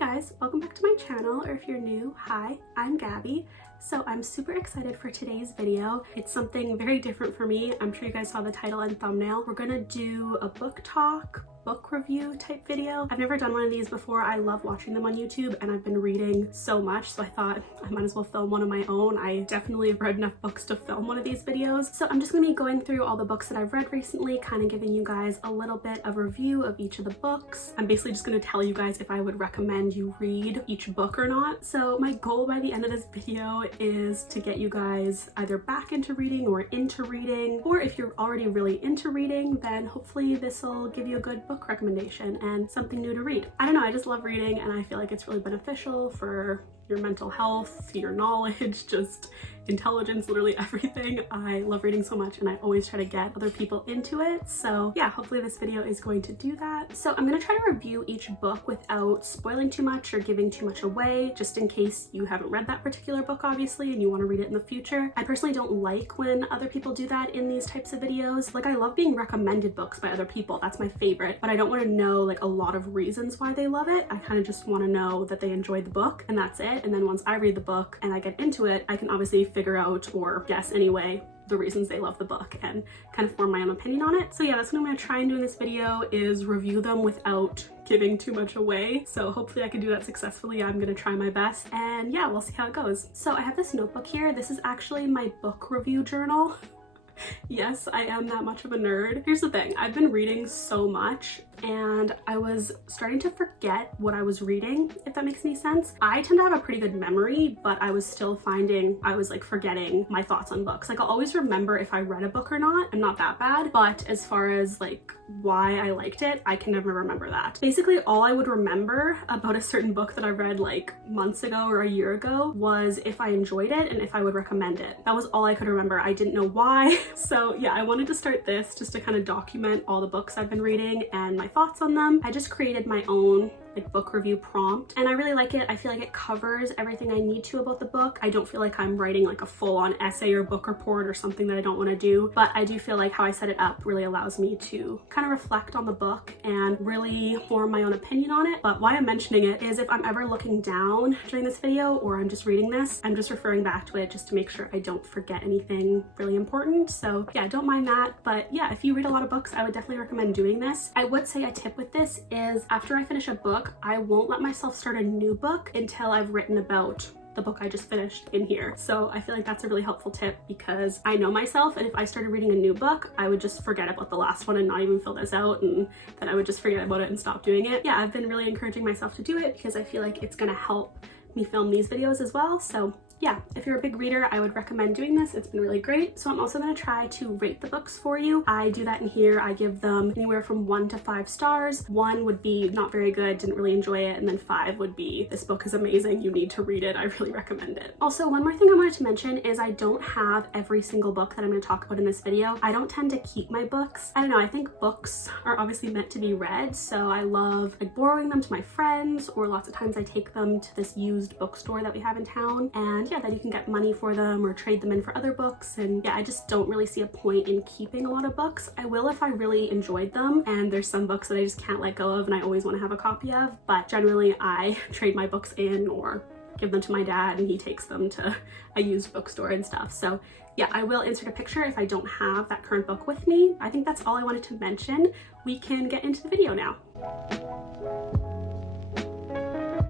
guys, welcome back to my channel, or if you're new, hi, I'm Gabby. So I'm super excited for today's video. It's something very different for me. I'm sure you guys saw the title and thumbnail. We're gonna do a book talk, book review type video. I've never done one of these before. I love watching them on YouTube and I've been reading so much, so I thought I might as well film one of my own. I definitely have read enough books to film one of these videos. So I'm just gonna be going through all the books that I've read recently, kind of giving you guys a little bit of a review of each of the books. I'm basically just gonna tell you guys if I would recommend you read each book or not. So my goal by the end of this video is to get you guys either back into reading or into reading, or if you're already really into reading, then hopefully this will give you a good book recommendation and something new to read. I don't know, I just love reading and I feel like it's really beneficial for your mental health, your knowledge, just intelligence, literally everything. I love reading so much and I always try to get other people into it. So yeah, hopefully this video is going to do that. So I'm gonna try to review each book without spoiling too much or giving too much away, just in case you haven't read that particular book, obviously, and you want to read it in the future. I personally don't like when other people do that in these types of videos. Like, I love being recommended books by other people. That's my favorite, but I don't want to know like a lot of reasons why they love it. I kind of just want to know that they enjoyed the book and that's it. And then once I read the book and I get into it, I can obviously figure out or guess anyway the reasons they love the book and kind of form my own opinion on it. So yeah, that's what I'm going to try and do in this video, is review them without giving too much away. So hopefully I can do that successfully. I'm going to try my best and yeah, we'll see how it goes. So I have this notebook here. This is actually my book review journal. Yes, I am that much of a nerd. Here's the thing, I've been reading so much and I was starting to forget what I was reading, if that makes any sense. I tend to have a pretty good memory, but I was still finding I was like forgetting my thoughts on books. Like, I'll always remember if I read a book or not. I'm not that bad, but as far as like why I liked it, I can never remember that. Basically, all I would remember about a certain book that I read like months ago or a year ago was if I enjoyed it and if I would recommend it. That was all I could remember. I didn't know why. So yeah, I wanted to start this just to kind of document all the books I've been reading and my thoughts on them. I just created my own like book review prompt and I really like it. I feel like it covers everything I need to about the book. I don't feel like I'm writing like a full-on essay or book report or something that I don't want to do, but I do feel like how I set it up really allows me to kind of reflect on the book and really form my own opinion on it. But why I'm mentioning it is if I'm ever looking down during this video or I'm just reading this, I'm just referring back to it just to make sure I don't forget anything really important. So yeah, don't mind that. But yeah, if you read a lot of books, I would definitely recommend doing this. I would say a tip with this is after I finish a book, I won't let myself start a new book until I've written about the book I just finished in here. So I feel like that's a really helpful tip because I know myself, and if I started reading a new book, I would just forget about the last one and not even fill this out, and then I would just forget about it and stop doing it. Yeah, I've been really encouraging myself to do it because I feel like it's gonna help me film these videos as well. So yeah, if you're a big reader, I would recommend doing this. It's been really great. So I'm also going to try to rate the books for you. I do that in here. I give them anywhere from 1 to 5 stars. 1 would be not very good, didn't really enjoy it, and then 5 would be this book is amazing, you need to read it, I really recommend it. Also, one more thing I wanted to mention is I don't have every single book that I'm going to talk about in this video. I don't tend to keep my books. I don't know, I think books are obviously meant to be read, so I love like borrowing them to my friends, or lots of times I take them to this used bookstore that we have in town, and yeah, then you can get money for them or trade them in for other books. And yeah, I just don't really see a point in keeping a lot of books. I will if I really enjoyed them, and there's some books that I just can't let go of and I always want to have a copy of, but generally I trade my books in or give them to my dad and he takes them to a used bookstore and stuff. So yeah, I will insert a picture if I don't have that current book with me. I think that's all I wanted to mention. We can get into the video now.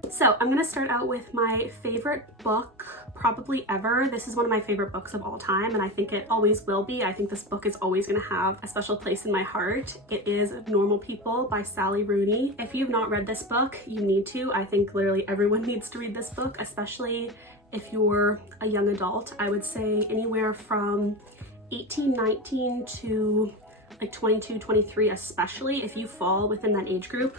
So I'm gonna start out with my favorite book probably ever. This is one of my favorite books of all time, and I think it always will be. I think this book is always gonna have a special place in my heart. It is Normal People by Sally Rooney. If you've not read this book, you need to. I think literally everyone needs to read this book, especially if you're a young adult. I would say anywhere from 18, 19 to like 22, 23, especially if you fall within that age group.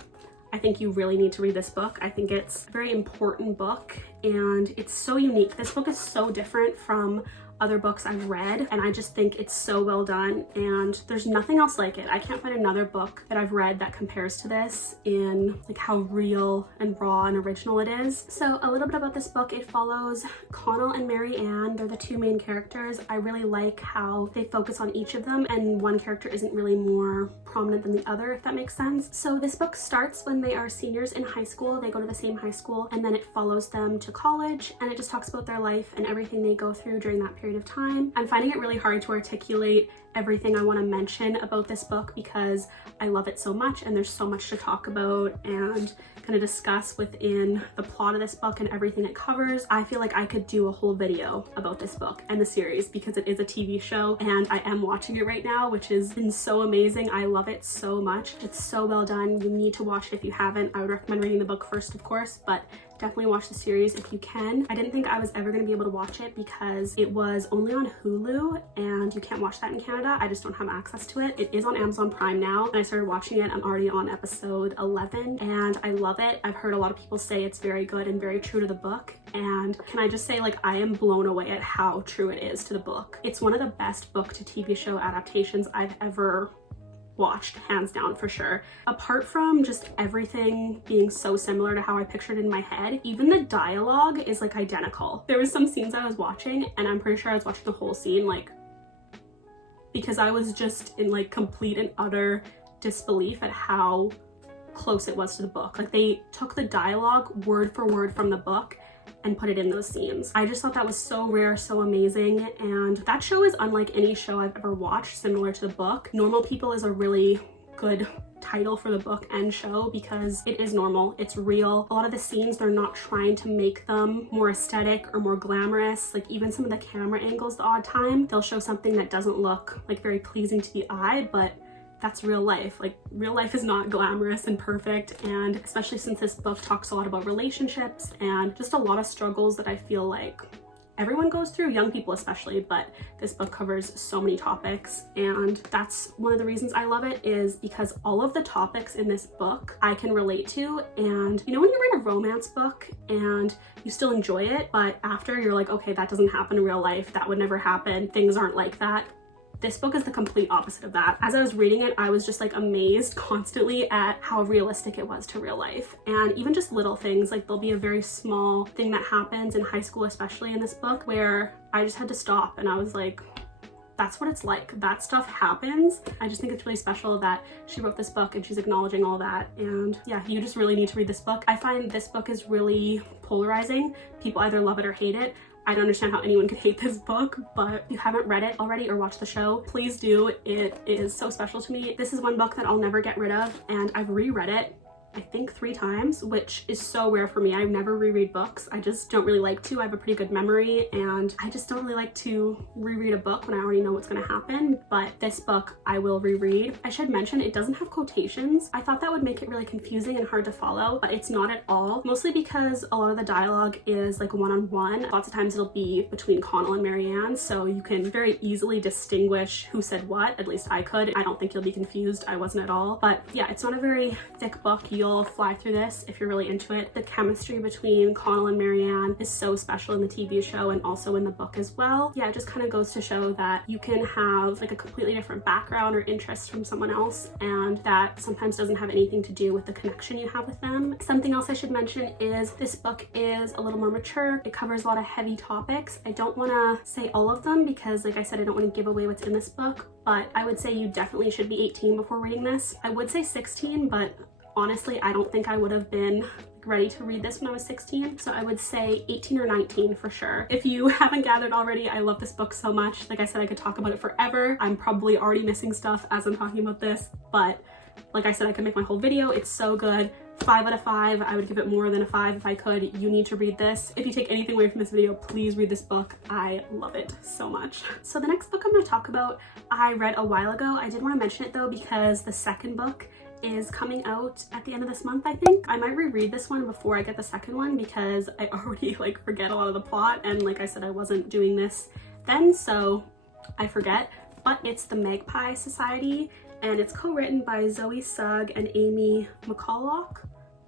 I think you really need to read this book. I think it's a very important book and it's so unique. This book is so different from other books I've read, and I just think it's so well done and there's nothing else like it. I can't find another book that I've read that compares to this in like how real and raw and original it is. So a little bit about this book, it follows Connell and Mary Ann. They're the two main characters. I really like how they focus on each of them and one character isn't really more prominent than the other, if that makes sense. So this book starts when they are seniors in high school. They go to the same high school, and then it follows them to college, and it just talks about their life and everything they go through during that period of time. I'm finding it really hard to articulate everything I want to mention about this book because I love it so much, and there's so much to talk about and kind of discuss within the plot of this book and everything it covers. I feel like I could do a whole video about this book and the series because it is a TV show, and I am watching it right now, which has been so amazing. I love it so much. It's so well done. You need to watch it if you haven't. I would recommend reading the book first, of course, but definitely watch the series if you can. I didn't think I was ever going to be able to watch it because it was only on Hulu, and you can't watch that in Canada. I just don't have access to it. It is on Amazon Prime now, and I started watching it. I'm already on episode 11, and I love it. I've heard a lot of people say it's very good and very true to the book, and can I just say, like, I am blown away at how true it is to the book. It's one of the best book to TV show adaptations I've ever watched, hands down, for sure. Apart from just everything being so similar to how I pictured it in my head, even the dialogue is like identical. There was some scenes I was watching, and I'm pretty sure I was watching the whole scene like because I was just in like complete and utter disbelief at how close it was to the book. Like, they took the dialogue word for word from the book and put it in those scenes. I just thought that was so rare, so amazing, and that show is unlike any show I've ever watched similar to the book. Normal People is a really good title for the book and show because it is normal, it's real. A lot of the scenes, they're not trying to make them more aesthetic or more glamorous. Like, even some of the camera angles the odd time, they'll show something that doesn't look like very pleasing to the eye, but that's real life. Like, real life is not glamorous and perfect, and especially since this book talks a lot about relationships and just a lot of struggles that I feel like everyone goes through, young people especially, but this book covers so many topics, and that's one of the reasons I love it, is because all of the topics in this book I can relate to. And you know, when you read a romance book and you still enjoy it, but after you're like, okay, that doesn't happen in real life, that would never happen, things aren't like that. This book is the complete opposite of that. As I was reading it, I was just like amazed constantly at how realistic it was to real life. And even just little things, like there'll be a very small thing that happens in high school, especially in this book, where I just had to stop and I was like, that's what it's like. That stuff happens. I just think it's really special that she wrote this book and she's acknowledging all that. And yeah, you just really need to read this book. I find this book is really polarizing. People either love it or hate it. I don't understand how anyone could hate this book, but if you haven't read it already or watched the show, please do. It is so special to me. This is one book that I'll never get rid of, and I've reread it I think 3 times, which is so rare for me. I never reread books. I just don't really like to. I have a pretty good memory, and I just don't really like to reread a book when I already know what's going to happen. But this book I will reread. I should mention it doesn't have quotations. I thought that would make it really confusing and hard to follow, but it's not at all. Mostly because a lot of the dialogue is like one-on-one. Lots of times it'll be between Connell and Marianne, so you can very easily distinguish who said what. At least I could. I don't think you'll be confused. I wasn't at all. But yeah, it's not a very thick book. You'll fly through this if you're really into it. The chemistry between Connell and Marianne is so special in the TV show and also in the book as well. Yeah, it just kind of goes to show that you can have like a completely different background or interest from someone else, and that sometimes doesn't have anything to do with the connection you have with them. Something else I should mention is this book is a little more mature. It covers a lot of heavy topics. I don't want to say all of them because, like I said, I don't want to give away what's in this book, but I would say you definitely should be 18 before reading this. I would say 16, but honestly, I don't think I would have been ready to read this when I was 16. So I would say 18 or 19 for sure. If you haven't gathered already, I love this book so much. Like I said, I could talk about it forever. I'm probably already missing stuff as I'm talking about this, but like I said, I could make my whole video. It's so good. 5 out of 5. I would give it more than a 5 if I could. You need to read this. If you take anything away from this video, please read this book. I love it so much. So the next book I'm going to talk about, I read a while ago. I did want to mention it though because the second book is coming out at the end of this month, I think. I might reread this one before I get the second one because I already like forget a lot of the plot, and like I said, I wasn't doing this then, so I forget. But it's The Magpie Society, and it's co-written by Zoe Sugg and Amy McCulloch.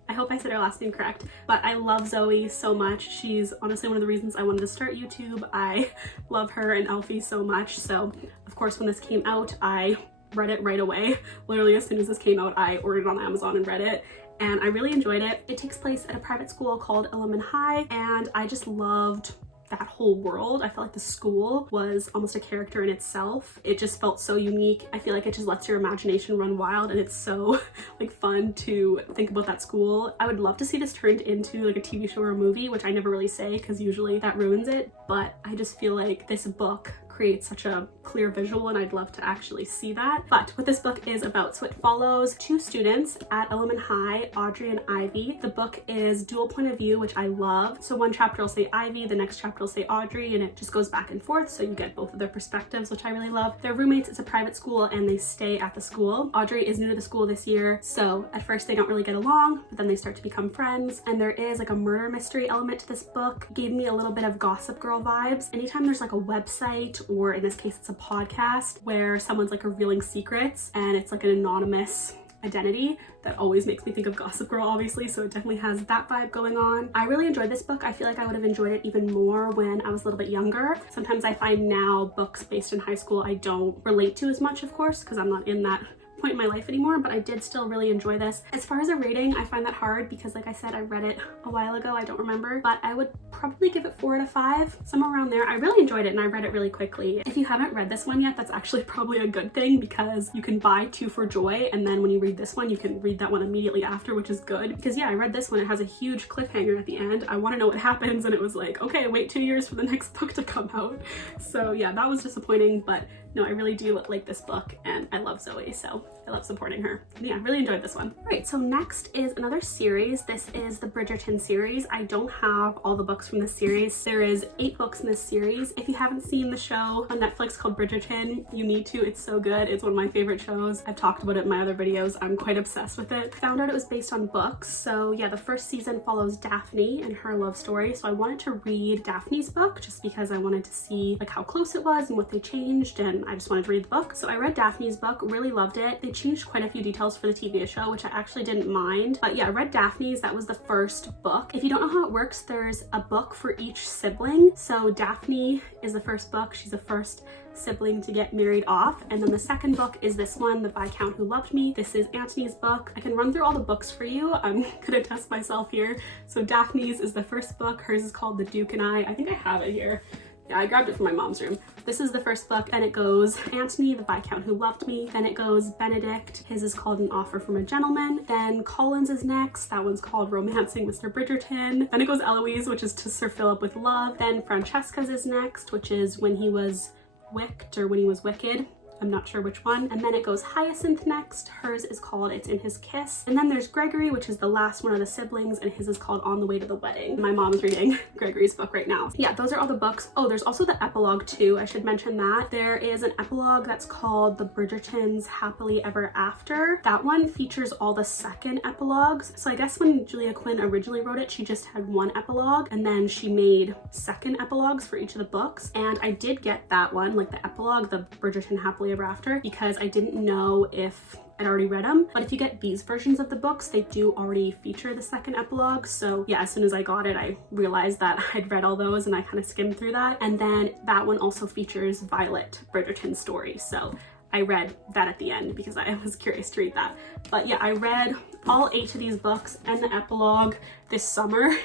I hope I said her last name correct, but I love Zoe so much. She's honestly one of the reasons I wanted to start YouTube. I love her and Elfie so much, so of course when this came out, I read it right away. Literally as soon as this came out, I ordered it on Amazon and read it, and I really enjoyed it. It takes place at a private school called Element High, and I just loved that whole world. I felt like the school was almost a character in itself. It just felt so unique. I feel like it just lets your imagination run wild, and it's so like fun to think about that school. I would love to see this turned into like a TV show or a movie, which I never really say because usually that ruins it, but I just feel like this book creates such a clear visual, and I'd love to actually see that. But what this book is about, so it follows two students at Element High, Audrey and Ivy. The book is dual point of view, which I love. So one chapter will say Ivy, the next chapter will say Audrey, and it just goes back and forth, so you get both of their perspectives, which I really love. They're roommates, it's a private school, and they stay at the school. Audrey is new to the school this year, so at first they don't really get along, but then they start to become friends, and there is like a murder mystery element to this book. It gave me a little bit of Gossip Girl vibes. Anytime there's like a website, or in this case it's a podcast where someone's like revealing secrets and it's like an anonymous identity, that always makes me think of Gossip Girl, obviously, so it definitely has that vibe going on. I really enjoyed this book. I feel like I would have enjoyed it even more when I was a little bit younger. Sometimes I find now books based in high school I don't relate to as much, of course, because I'm not in that point in my life anymore, but I did still really enjoy this. As far as a rating, I find that hard because like I said, I read it a while ago, I don't remember, but I would probably give it 4 out of 5, somewhere around there. I really enjoyed it and I read it really quickly. If you haven't read this one yet, that's actually probably a good thing because you can buy 2 for Joy, and then when you read this one, you can read that one immediately after, which is good. Because yeah, I read this one, it has a huge cliffhanger at the end. I want to know what happens, and it was like, okay, wait 2 years for the next book to come out. So yeah, that was disappointing, but no, I really do like this book, and I love Zoe, so I love supporting her. And yeah, really enjoyed this one. All right, so next is another series. This is the Bridgerton series. I don't have all the books from this series. There is 8 books in this series. If you haven't seen the show on Netflix called Bridgerton, you need to. It's so good. It's one of my favorite shows. I've talked about it in my other videos. I'm quite obsessed with it. Found out it was based on books. So yeah, the first season follows Daphne and her love story. So I wanted to read Daphne's book just because I wanted to see like how close it was and what they changed, and I just wanted to read the book. So I read Daphne's book, really loved it. They changed quite a few details for the TV show, which I actually didn't mind. But yeah, I read Daphne's, that was the first book. If you don't know how it works, there's a book for each sibling. So Daphne is the first book. She's the first sibling to get married off, and then the second book is this one, The Viscount Who Loved Me. This is Antony's book. I can run through all the books for you. I'm gonna test myself here. So Daphne's is the first book. Hers is called The Duke and I think I have it here. Yeah, I grabbed it from my mom's room. This is the first book, and it goes Antony, the Viscount Who Loved Me. Then it goes Benedict. His is called An Offer from a Gentleman. Then Collins is next. That one's called Romancing Mr. Bridgerton. Then it goes Eloise, which is To Sir Philip with Love. Then Francesca's is next, which is When He Was Wicked or When He Was Wicked. I'm not sure which one. And then it goes Hyacinth next. Hers is called It's in His Kiss. And then there's Gregory, which is the last one of the siblings, and his is called On the Way to the Wedding. My mom's reading Gregory's book right now. Yeah, those are all the books. Oh, there's also the epilogue too. I should mention that. There is an epilogue that's called The Bridgertons Happily Ever After. That one features all the second epilogues. So I guess when Julia Quinn originally wrote it, she just had one epilogue, and then she made second epilogues for each of the books. And I did get that one, like the epilogue, The Bridgerton Happily Ever After, because I didn't know if I'd already read them. But if you get these versions of the books, they do already feature the second epilogue. So yeah, as soon as I got it, I realized that I'd read all those, and I kind of skimmed through that. And then that one also features Violet Bridgerton's story. So I read that at the end because I was curious to read that. But yeah, I read all 8 of these books and the epilogue this summer.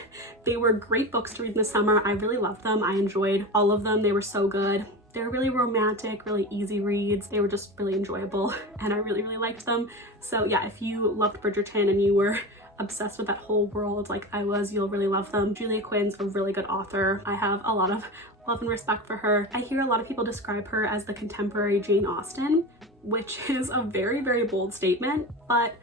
They were great books to read in the summer. I really loved them. I enjoyed all of them. They were so good. They're really romantic, really easy reads. They were just really enjoyable, and I really, really liked them. So yeah, if you loved Bridgerton and you were obsessed with that whole world like I was, you'll really love them. Julia Quinn's a really good author. I have a lot of love and respect for her. I hear a lot of people describe her as the contemporary Jane Austen, which is a very, very bold statement, but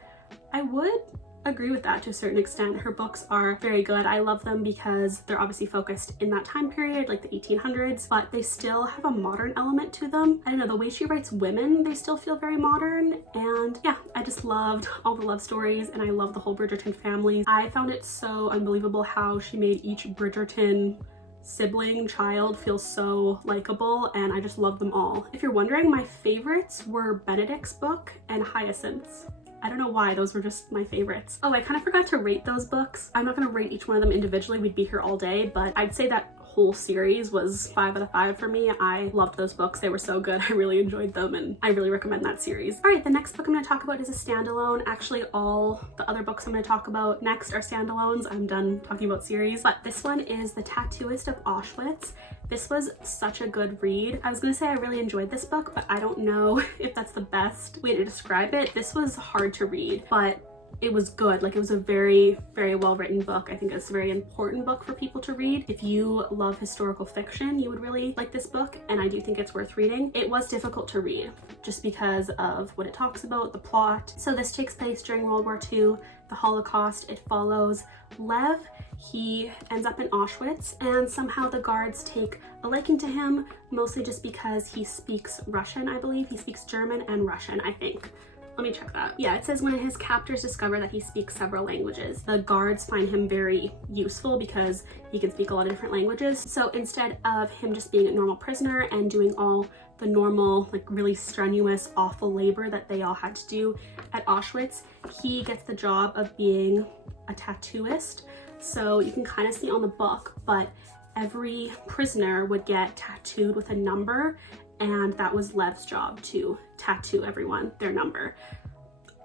I would agree with that to a certain extent. Her books are very good. I love them because they're obviously focused in that time period, like the 1800s, but they still have a modern element to them. I don't know, the way she writes women, they still feel very modern. And yeah, I just loved all the love stories, and I love the whole Bridgerton family. I found it so unbelievable how she made each Bridgerton sibling child feel so likable, and I just love them all. If you're wondering, my favorites were Benedict's book and Hyacinth's. I don't know why, those were just my favorites. Oh, I kind of forgot to rate those books. I'm not gonna rate each one of them individually, we'd be here all day, but I'd say that whole series was 5 out of 5 for me. I loved those books. They were so good. I really enjoyed them and I really recommend that series. All right, the next book I'm going to talk about is a standalone. Actually, all the other books I'm going to talk about next are standalones. I'm done talking about series, but this one is The Tattooist of Auschwitz. This was such a good read. I was going to say I really enjoyed this book, but I don't know if that's the best way to describe it. This was hard to read, but it was good. Like, it was a very, very well written book. I think it's a very important book for people to read. If you love historical fiction, you would really like this book, and I do think it's worth reading. It was difficult to read just because of what it talks about, the plot. So this takes place during World War II, the Holocaust. It follows Lev. He ends up in Auschwitz, and somehow the guards take a liking to him, mostly just because he speaks Russian, I believe. He speaks German and Russian, I think. Let me check that. Yeah, it says when his captors discover that he speaks several languages, the guards find him very useful because he can speak a lot of different languages. So instead of him just being a normal prisoner and doing all the normal, like really strenuous, awful labor that they all had to do at Auschwitz, he gets the job of being a tattooist. So you can kind of see on the book, but every prisoner would get tattooed with a number, and that was Lev's job, to tattoo everyone their number.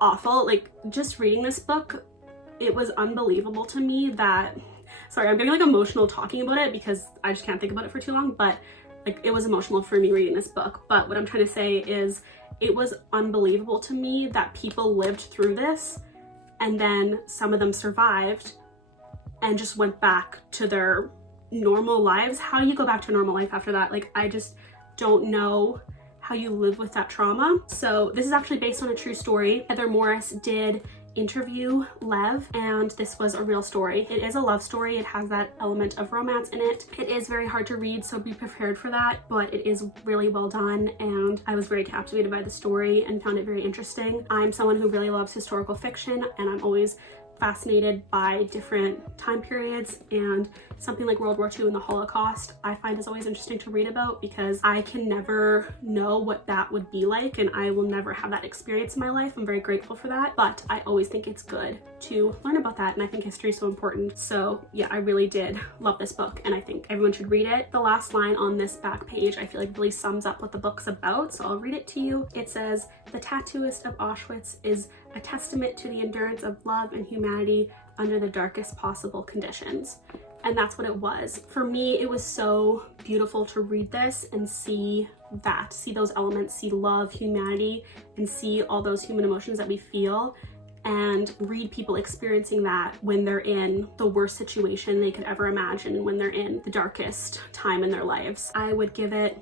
Awful. Like, just reading this book, it was unbelievable to me that, sorry, I'm getting like emotional talking about it because I just can't think about it for too long, but like, it was emotional for me reading this book. But what I'm trying to say is it was unbelievable to me that people lived through this, and then some of them survived and just went back to their normal lives. How do you go back to a normal life after that? Like, I just don't know how you live with that trauma. So this is actually based on a true story. Heather Morris did interview Lev, and this was a real story. It is a love story. It has that element of romance in it. It is very hard to read, so be prepared for that, but it is really well done, and I was very captivated by the story and found it very interesting. I'm someone who really loves historical fiction, and I'm always fascinated by different time periods, and something like World War II and the Holocaust I find is always interesting to read about because I can never know what that would be like, and I will never have that experience in my life. I'm very grateful for that, but I always think it's good to learn about that, and I think history is so important. So yeah, I really did love this book, and I think everyone should read it. The last line on this back page I feel like really sums up what the book's about, so I'll read it to you. It says, "The Tattooist of Auschwitz is a testament to the endurance of love and humanity under the darkest possible conditions." And that's what it was. For me, it was so beautiful to read this and see that, see those elements, see love, humanity, and see all those human emotions that we feel, and read people experiencing that when they're in the worst situation they could ever imagine, when they're in the darkest time in their lives. I would give it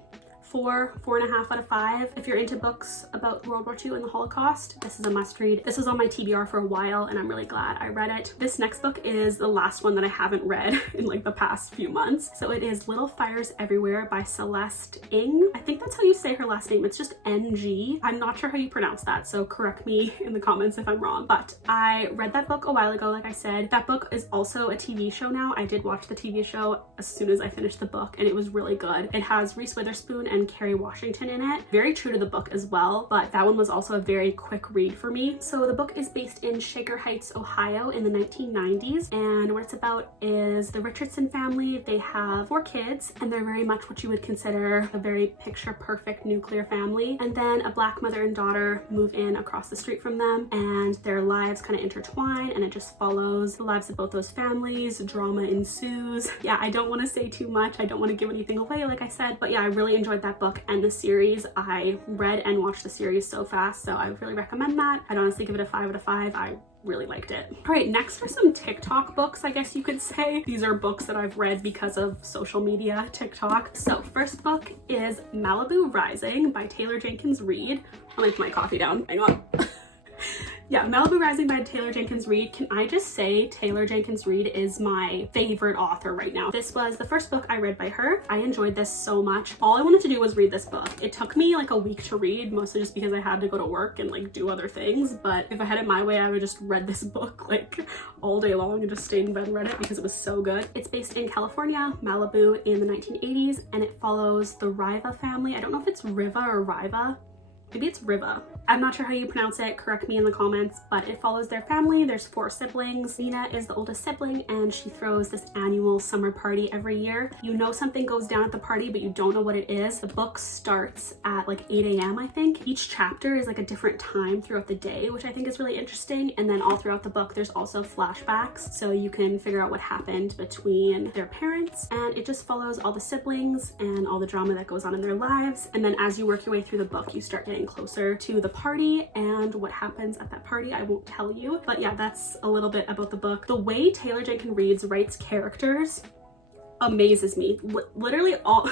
4.5 out of 5. If you're into books about World War II and the Holocaust, this is a must read. This was on my TBR for a while, and I'm really glad I read it. This next book is the last one that I haven't read in like the past few months. So it is Little Fires Everywhere by Celeste Ng. I think that's how you say her last name. It's just NG. I'm not sure how you pronounce that, so correct me in the comments if I'm wrong. But I read that book a while ago, like I said. That book is also a TV show now. I did watch the TV show as soon as I finished the book, and it was really good. It has Reese Witherspoon and Kerry Washington in it. Very true to the book as well, but that one was also a very quick read for me. So the book is based in Shaker Heights, Ohio in the 1990s, and what it's about is the Richardson family. They have 4 kids, and they're very much what you would consider a very picture-perfect nuclear family. And then a black mother and daughter move in across the street from them, and their lives kind of intertwine, and it just follows the lives of both those families. Drama ensues. Yeah, I don't want to say too much. I don't want to give anything away, like I said, but yeah, I really enjoyed that book and the series. I read and watched the series so fast, so I would really recommend that. I'd honestly give it a 5 out of 5. I really liked it. All right, next are some TikTok books, I guess you could say. These are books that I've read because of social media, TikTok. So first book is Malibu Rising by Taylor Jenkins Reid. I'll make my coffee down, hang on. Yeah, Malibu Rising by Taylor Jenkins Reid. Can I just say Taylor Jenkins Reid is my favorite author right now. This was the first book I read by her. I enjoyed this so much. All I wanted to do was read this book. It took me like a week to read, mostly just because I had to go to work and like do other things. But if I had it my way, I would just read this book like all day long and just stayed in bed and read it because it was so good. It's based in California, Malibu in the 1980s, and it follows the Riva family. I don't know if it's Riva or Riva. maybe it's Riva. I'm not sure how you pronounce it, correct me in the comments, but it follows their family. There's 4 siblings. Nina is the oldest sibling and she throws this annual summer party every year. You know something goes down at the party, but you don't know what it is. The book starts at like 8 a.m. I think. Each chapter is like a different time throughout the day, which I think is really interesting. And then all throughout the book, there's also flashbacks, so you can figure out what happened between their parents. And it just follows all the siblings and all the drama that goes on in their lives. And then as you work your way through the book, you start getting closer to the party and what happens at that party. I won't tell you, but yeah, that's a little bit about the book. The way Taylor Jenkins Reid writes characters amazes me. Literally all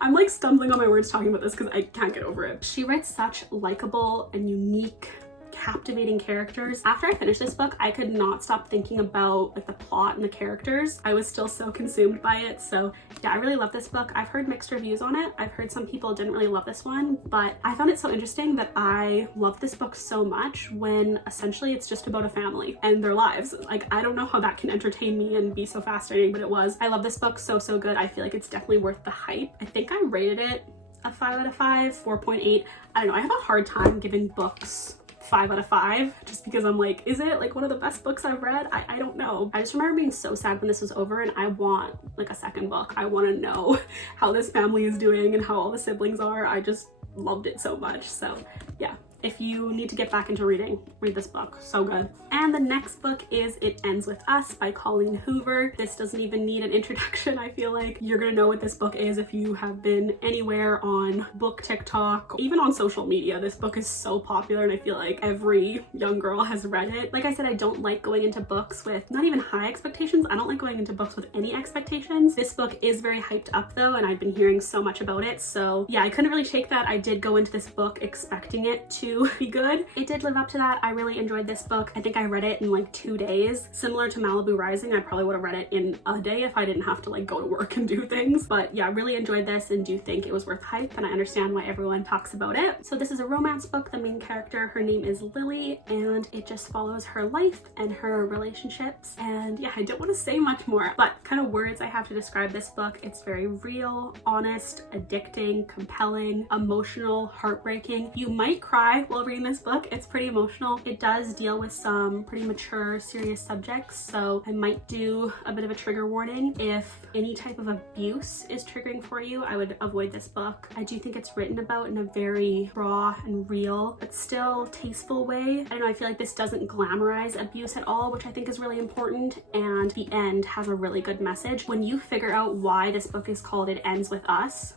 I'm like stumbling on my words talking about this because I can't get over it. She writes such likable and unique, captivating characters. After I finished this book, I could not stop thinking about like the plot and the characters. I was still so consumed by it. So yeah, I really love this book. I've heard mixed reviews on it. I've heard some people didn't really love this one, but I found it so interesting that I love this book so much when essentially it's just about a family and their lives. Like, I don't know how that can entertain me and be so fascinating, but it was. I love this book so good. I feel like it's definitely worth the hype. I think I rated it a 5 out of 5, 4.8. I don't know. I have a hard time giving books 5 out of 5 just because I'm like, is it like one of the best books I've read? I don't know. I just remember being so sad when this was over and I want like a second book. I want to know how this family is doing and how all the siblings are. I just loved it so much. So yeah, if you need to get back into reading, read this book. So good. And the next book is It Ends With Us by Colleen Hoover. This doesn't even need an introduction. I feel like you're gonna know what this book is if you have been anywhere on book TikTok, even on social media. This book is so popular and I feel like every young girl has read it. Like I said, I don't like going into books with not even high expectations. I don't like going into books with any expectations. This book is very hyped up though, and I've been hearing so much about it. So yeah, I couldn't really shake that. I did go into this book expecting it to be good. It did live up to that. I really enjoyed this book. I think I read it in like 2 days. Similar to Malibu Rising, I probably would have read it in a day if I didn't have to like go to work and do things. But yeah, I really enjoyed this and do think it was worth hype, and I understand why everyone talks about it. So this is a romance book. The main character, her name is Lily, and it just follows her life and her relationships. And yeah, I don't want to say much more, but kind of words I have to describe this book. It's very real, honest, addicting, compelling, emotional, heartbreaking. You might cry while reading this book. It's pretty emotional. It does deal with some pretty mature, serious subjects, so I might do a bit of a trigger warning. If any type of abuse is triggering for you, I would avoid this book. I do think it's written about in a very raw and real, but still tasteful way. I don't know, I feel like this doesn't glamorize abuse at all, which I think is really important, and the end has a really good message. When you figure out why this book is called It Ends With Us,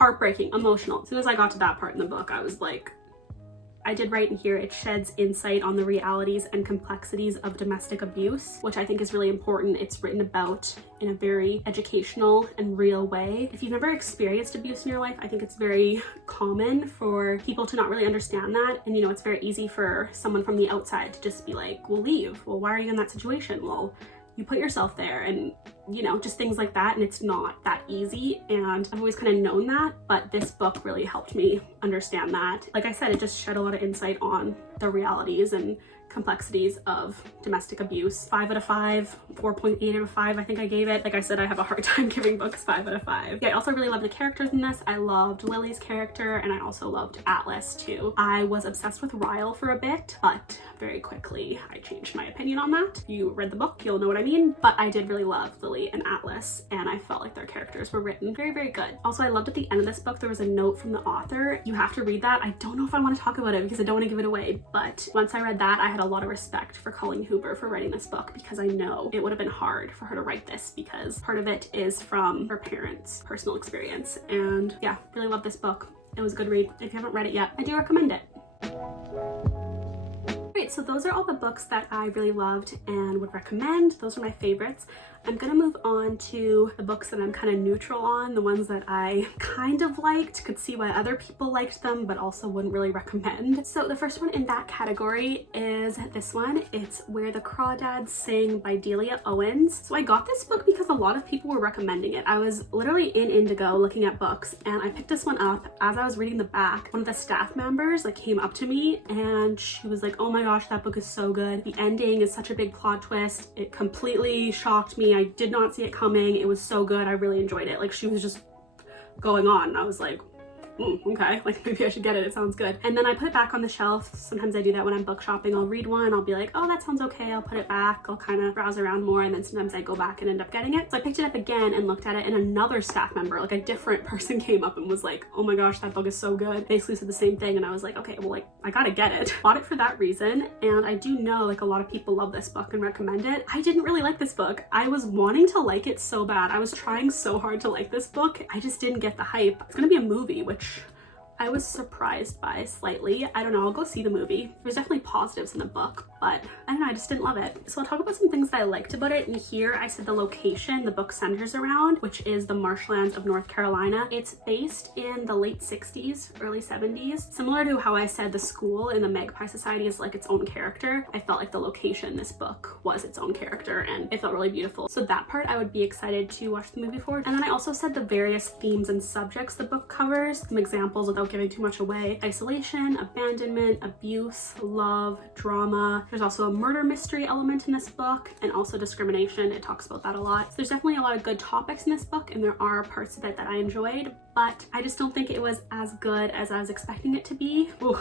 heartbreaking, emotional. As soon as I got to that part in the book, I was like, I did write in here, it sheds insight on the realities and complexities of domestic abuse, which I think is really important. It's written about in a very educational and real way. If you've never experienced abuse in your life, I think it's very common for people to not really understand that. And you know, it's very easy for someone from the outside to just be like, well, leave. Well, why are you in that situation? Well, you put yourself there, and you know, just things like that. And it's not that easy, and I've always kind of known that, but this book really helped me understand that. Like I said, it just shed a lot of insight on the realities and complexities of domestic abuse. 5 out of 5, 4.8 out of 5 I think I gave it. Like I said, I have a hard time giving books 5 out of 5. Yeah, I also really love the characters in this. I loved Lily's character, and I also loved Atlas too. I was obsessed with Ryle for a bit, but very quickly I changed my opinion on that. If you read the book, you'll know what I mean. But I did really love Lily and Atlas, and I felt like their characters were written very good. Also, I loved at the end of this book, there was a note from the author. You have to read that. I don't know if I want to talk about it because I don't want to give it away, but once I read that, I had a lot of respect for Colleen Hoover for writing this book, because I know it would have been hard for her to write this because part of it is from her parents' personal experience. And yeah, really love this book. It was a good read. If you haven't read it yet, I do recommend it. Great, so those are all the books that I really loved and would recommend. Those are my favorites. I'm gonna move on to the books that I'm kind of neutral on, the ones that I kind of liked, could see why other people liked them, but also wouldn't really recommend. So the first one in that category is this one. It's Where the Crawdads Sing by Delia Owens. So I got this book because a lot of people were recommending it. I was literally in Indigo looking at books, and I picked this one up. As I was reading the back, one of the staff members like came up to me and she was like, oh my gosh, that book is so good. The ending is such a big plot twist. It completely shocked me. I did not see it coming. It was so good. I really enjoyed it. Like, she was just going on. I was like, okay, like maybe I should get it, it sounds good. And then I put it back on the shelf. Sometimes I do that when I'm book shopping. I'll read one, I'll be like, oh, that sounds okay, I'll put it back, I'll kind of browse around more, and then sometimes I go back and end up getting it. So I picked it up again and looked at it, and another staff member, like a different person, came up and was like, oh my gosh, that book is so good. Basically said the same thing, and I was like, okay, well, like I gotta get it. Bought it for that reason, and I do know like a lot of people love this book and recommend it. I didn't really like this book. I was wanting to like it so bad. I was trying so hard to like this book. I just didn't get the hype. It's gonna be a movie, which I was surprised by slightly. I don't know, I'll go see the movie. There's definitely positives in the book, but I don't know, I just didn't love it. So I'll talk about some things that I liked about it. And here I said the location the book centers around, which is the marshlands of North Carolina. It's based in the late 60s, early 70s. Similar to how I said the school in the Magpie Society is like its own character, I felt like the location in this book was its own character, and it felt really beautiful. So that part I would be excited to watch the movie for. And then I also said the various themes and subjects the book covers, some examples without giving too much away: isolation, abandonment, abuse, love, drama. There's also a murder mystery element in this book, and also discrimination. It talks about that a lot. So there's definitely a lot of good topics in this book, and there are parts of it that I enjoyed, but I just don't think it was as good as I was expecting it to be. Ooh.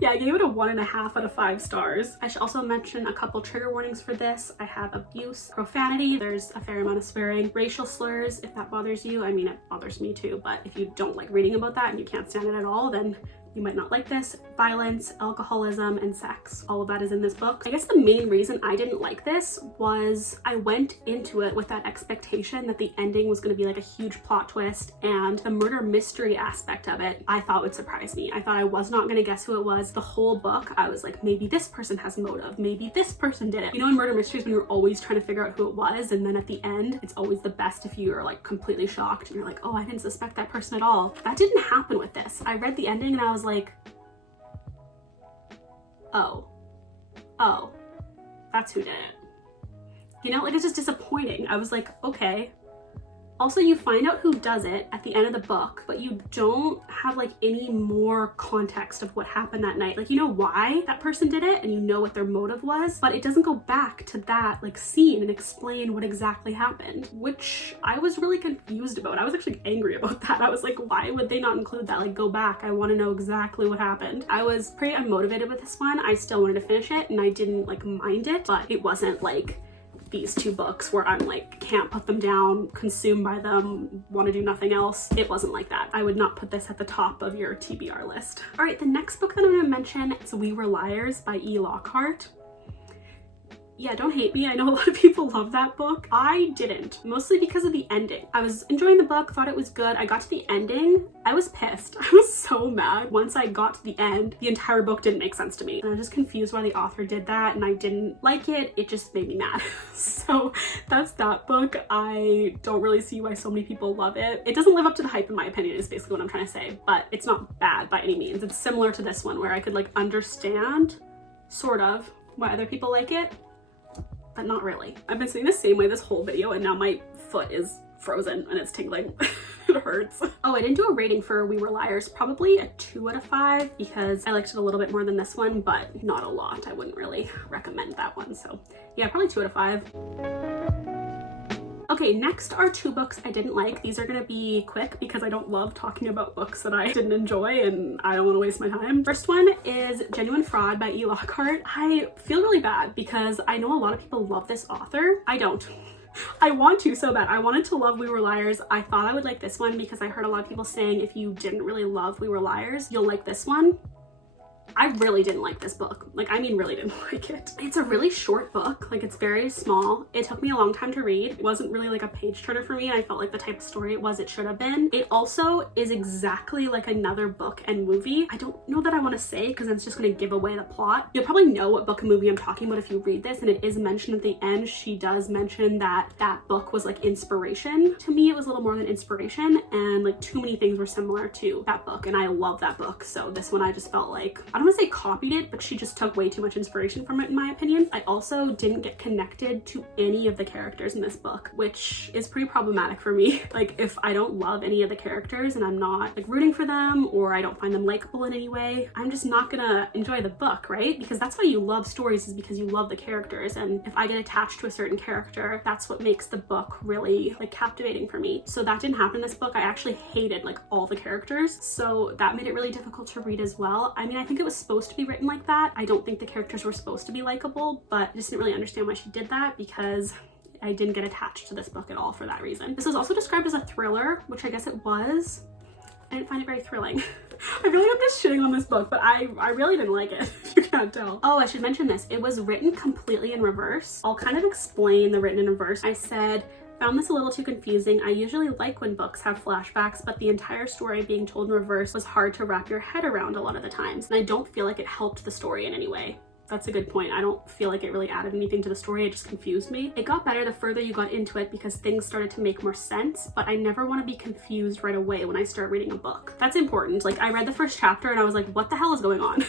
Yeah, I gave it a 1.5 out of 5 stars. I should also mention a couple trigger warnings for this. I have abuse, profanity, there's a fair amount of swearing, racial slurs, if that bothers you. I mean, it bothers me too, but if you don't like reading about that and you can't stand it at all, then you might not like this. Violence, alcoholism, and sex. All of that is in this book. I guess the main reason I didn't like this was I went into it with that expectation that the ending was going to be like a huge plot twist, and the murder mystery aspect of it I thought would surprise me. I thought I was not going to guess who it was. The whole book I was like, maybe this person has motive, maybe this person did it. You know, in murder mysteries when you're always trying to figure out who it was, and then at the end it's always the best if you're like completely shocked and you're like, oh, I didn't suspect that person at all. That didn't happen with this. I read the ending and I was like, oh, that's who did it. You know, like it's just disappointing. I was like, okay. Also, you find out who does it at the end of the book, but you don't have like any more context of what happened that night. Like, you know why that person did it and you know what their motive was, but it doesn't go back to that like scene and explain what exactly happened, which I was really confused about. I was actually angry about that. I was like, why would they not include that? Like, go back. I want to know exactly what happened. I was pretty unmotivated with this one. I still wanted to finish it and I didn't like mind it, but it wasn't like these two books where I'm like, can't put them down, consumed by them, want to do nothing else. It wasn't like that. I would not put this at the top of your TBR list. All right, the next book that I'm going to mention is We Were Liars by E. Lockhart. Yeah, don't hate me. I know a lot of people love that book. I didn't, mostly because of the ending. I was enjoying the book, thought it was good. I got to the ending, I was pissed. I was so mad. Once I got to the end, the entire book didn't make sense to me. And I was just confused why the author did that, and I didn't like it. It just made me mad. So that's that book. I don't really see why so many people love it. It doesn't live up to the hype in my opinion, is basically what I'm trying to say, but it's not bad by any means. It's similar to this one where I could like understand, sort of, why other people like it, but not really. I've been sitting the same way this whole video and now my foot is frozen and it's tingling. It hurts. Oh, I didn't do a rating for We Were Liars. Probably a 2 out of 5 because I liked it a little bit more than this one, but not a lot. I wouldn't really recommend that one. So yeah, probably 2 out of 5. Okay, next are 2 books I didn't like. These are gonna be quick because I don't love talking about books that I didn't enjoy and I don't want to waste my time. First one is Genuine Fraud by E. Lockhart. I feel really bad because I know a lot of people love this author. I don't. I want to so bad. I wanted to love We Were Liars. I thought I would like this one because I heard a lot of people saying if you didn't really love We Were Liars, you'll like this one. I really didn't like this book. Like, I mean, really didn't like it. It's a really short book. Like, it's very small. It took me a long time to read. It wasn't really like a page turner for me. I felt like the type of story it should have been. It also is exactly like another book and movie. I don't know that I want to say because it's just going to give away the plot. You'll probably know what book and movie I'm talking about if you read this, and it is mentioned at the end. She does mention that that book was like inspiration. To me, it was a little more than inspiration, and like too many things were similar to that book, and I love that book. So this one I just felt like, I don't don't want to say copied it, but she just took way too much inspiration from it in my opinion. I also didn't get connected to any of the characters in this book, which is pretty problematic for me. Like if I don't love any of the characters and I'm not like rooting for them, or I don't find them likable in any way, I'm just not gonna enjoy the book, right? Because that's why you love stories, is because you love the characters. And if I get attached to a certain character, that's what makes the book really like captivating for me. So that didn't happen in this book. I actually hated like all the characters, so that made it really difficult to read as well. I mean, I think it was supposed to be written like that. I don't think the characters were supposed to be likable, but I just didn't really understand why she did that, because I didn't get attached to this book at all for that reason. This was also described as a thriller, which I guess it was. I didn't find it very thrilling. I feel like I'm just shitting on this book, but I really didn't like it, if you can't tell. Oh, I should mention this. It was written completely in reverse. I'll kind of explain the written in reverse. I said, found this a little too confusing. I usually like when books have flashbacks, but the entire story being told in reverse was hard to wrap your head around a lot of the times, and I don't feel like it helped the story in any way. That's a good point. I don't feel like it really added anything to the story. It just confused me. It got better the further you got into it because things started to make more sense, but I never want to be confused right away when I start reading a book. That's important. Like I read the first chapter and I was like, what the hell is going on?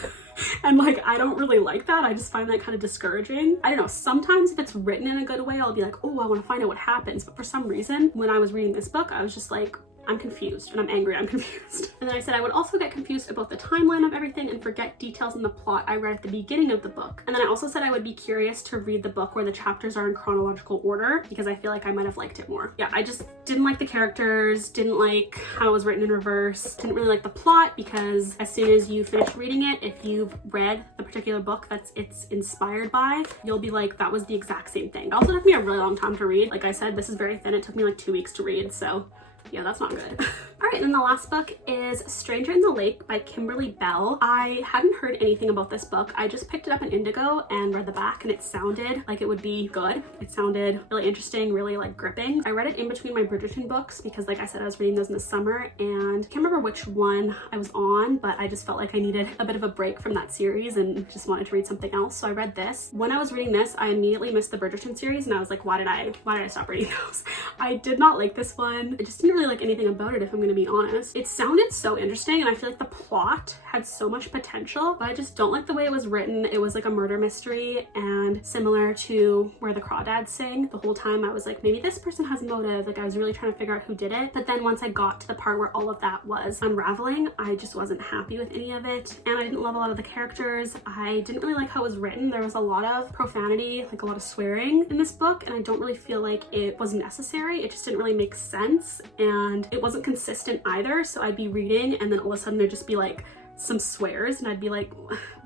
And like, I don't really like that. I just find that kind of discouraging. I don't know. Sometimes if it's written in a good way, I'll be like, oh, I want to find out what happens. But for some reason, when I was reading this book, I was just like, I'm confused and I'm angry, I'm confused. And then I said I would also get confused about the timeline of everything and forget details in the plot I read at the beginning of the book. And then I also said I would be curious to read the book where the chapters are in chronological order, because I feel like I might have liked it more. Yeah, I just didn't like the characters, didn't like how it was written in reverse, didn't really like the plot, because as soon as you finish reading it, if you've read the particular book that it's inspired by, you'll be like, that was the exact same thing. It also took me a really long time to read. Like I said, this is very thin. It took me like 2 weeks to read, so yeah, that's not good. All right, and then the last book is Stranger in the Lake by Kimberly Belle. I hadn't heard anything about this book. I just picked it up in Indigo and read the back, and it sounded like it would be good. It sounded really interesting, really like gripping. I read it in between my Bridgerton books because like I said, I was reading those in the summer, and I can't remember which one I was on, but I just felt like I needed a bit of a break from that series and just wanted to read something else. So I read this. When I was reading this, I immediately missed the Bridgerton series, and I was like, why did I stop reading those? I did not like this one. I just didn't really like anything about it, if I'm gonna be honest. It sounded so interesting, and I feel like the plot had so much potential, but I just don't like the way it was written. It was like a murder mystery, and similar to Where the Crawdads Sing. The whole time I was like, maybe this person has motive. Like I was really trying to figure out who did it. But then once I got to the part where all of that was unraveling, I just wasn't happy with any of it, and I didn't love a lot of the characters. I didn't really like how it was written. There was a lot of profanity, like a lot of swearing in this book, and I don't really feel like it was necessary. It just didn't really make sense, and it wasn't consistent either. So I'd be reading and then all of a sudden there'd just be like some swears, and I'd be like,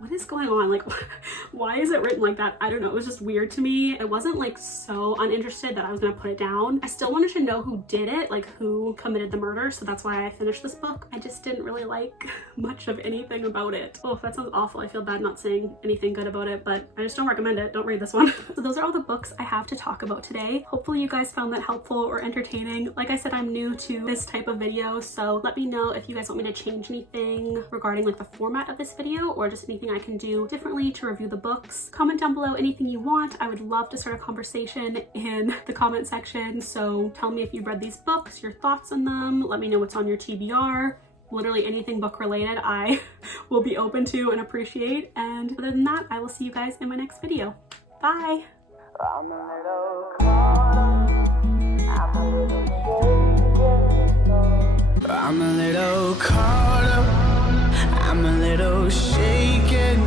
what is going on? Like, why is it written like that? I don't know. It was just weird to me. I wasn't like so uninterested that I was gonna put it down. I still wanted to know who did it, like who committed the murder. So that's why I finished this book. I just didn't really like much of anything about it. Oh, that sounds awful. I feel bad not saying anything good about it, but I just don't recommend it. Don't read this one. So those are all the books I have to talk about today. Hopefully you guys found that helpful or entertaining. Like I said, I'm new to this type of video, so let me know if you guys want me to change anything regarding like the format of this video, or just anything I can do differently to review the books. Comment down below anything you want. I would love to start a conversation in the comment section. So tell me if you've read these books, your thoughts on them. Let me know what's on your TBR. Literally anything book related I will be open to and appreciate. And other than that, I will see you guys in my next video. Bye. I'm a little caught up. I'm a little shaken.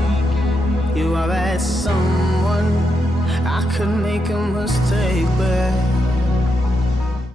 You are that someone. I could make a mistake, but